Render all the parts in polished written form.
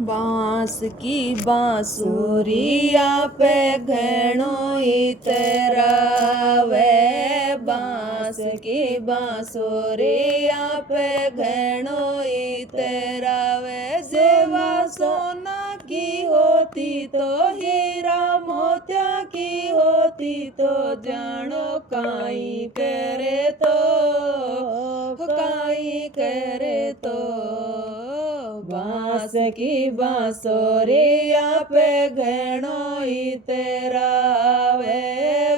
बांस की बांसुरिया पे घणो इतरावे, बांस की बांसुरिया पे घणो इतरावे। जेवा सोना की होती तो हीरा मोतिया की होती तो जानो काई करे तो, काई करे तो। बांस की बांसुरिया पे घणो इतरावे,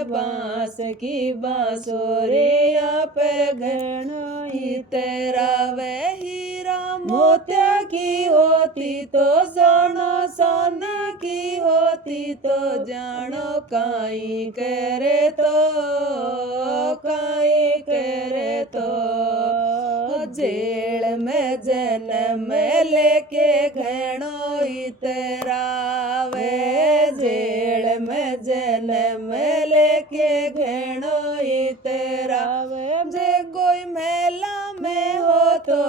बांस की बांसुरिया पे घणो इतरावे। हीरा मोतिया की होती तो जानो, सोना की होती तो जानो काई करे तो, काई करे तो। जेल में जन्म लेके घणो इतरावे, जेल में जन्म लेके घणो इतरावे। जे कोई मेला में हो तो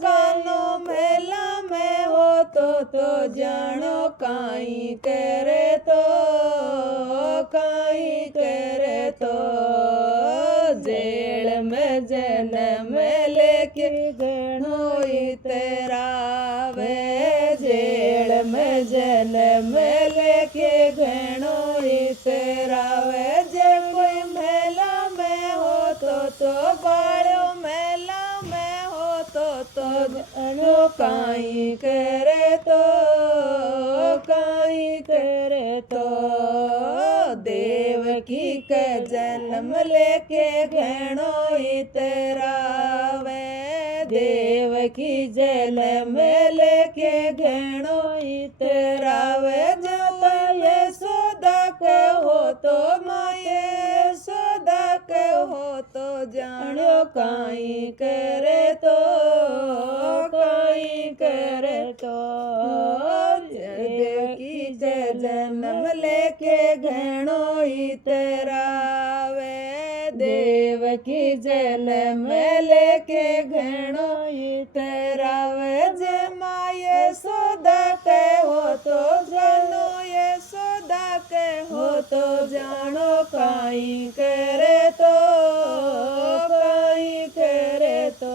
जानो, मेला में हो तो जानो काई करे तो, काई करे तो। जेल में जन्म लेके घणो इतरावे, जेल में जन्म लेके घणो इतरावे। जे कोई मेला में हो तो बाळो, मेला में हो तो जानो काई करे तो, काई करे तो। देवकी के जन्म लेके घणो इतरावे, देवकी जन्म लेके घणो इतरावे। जब यशोदा के हो तो माये, यशोदा के हो तो जानो काई करे तो, काई करे तो। देवकी जन्म लेके घणो इतरावे, देवकी जन्म लेके घणो इतरावे। जे माँ यशोदा के हो तो जानो, यशोदा के हो तो जानो काई करे तो, काई करे तो।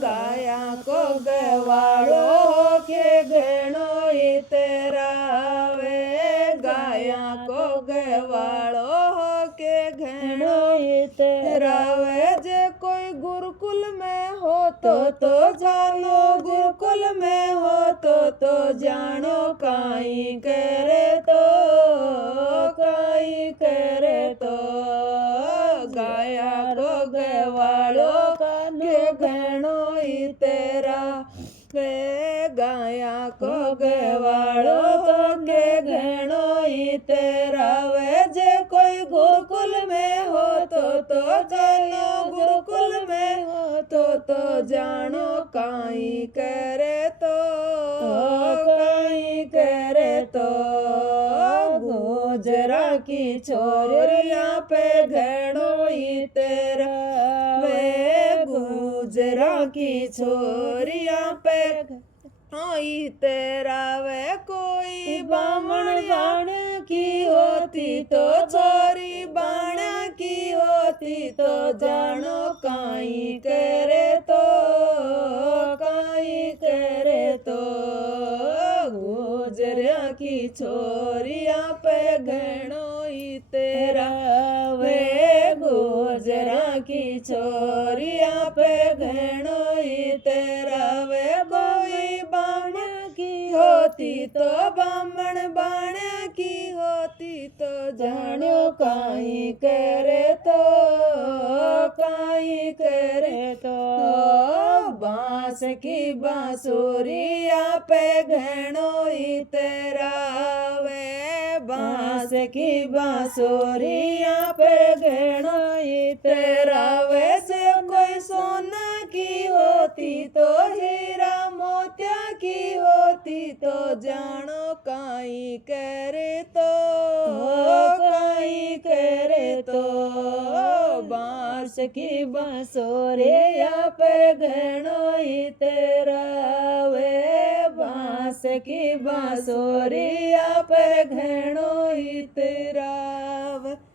गाया को गवाड़ो के घणो इतरावे, गाया को गवाड़ो के घणो इतरावे। जे कोई गुरुकुल में हो तो जानो, गुरुकुल में हो तो जानो काई करे तो, काई करे तो। गाया को गवाड़ो के घणो इतरावे, गाया को गवाड़ो के घणो इतरावे। जे कोई गुरुकुल में हो तो जानो, गुरुकुल में हो तो जानो काई करे तो, काई करे तो। गुजरा की छोरिया पे घणो इतरावे, गुजरा की छोरिया पे इतरावे। कोई बामण बाण की होती तो छोरी, बाण की होती तो जानो काई करे तो, काई करे तो। गुजरा की छोरिया पे घणो इतरावे, गुजरा की छोरिया पे घणो इतरावे। कोई बाण की होती तो बामण, बाण की होती तो जानो काई करे तो, काई करे तो। बांस की बांसुरिया पे घणो इतरावे, बांस की बांसुरिया पे घणो इतरावे। से कोई सोना की होती तो हीरा मोतिया की होती तो जानो काई करे तो, काई करे तो। बांस की बांसुरिया पे घणो इतरावे, बांस दास की बांसुरिया पर घणो इतराव।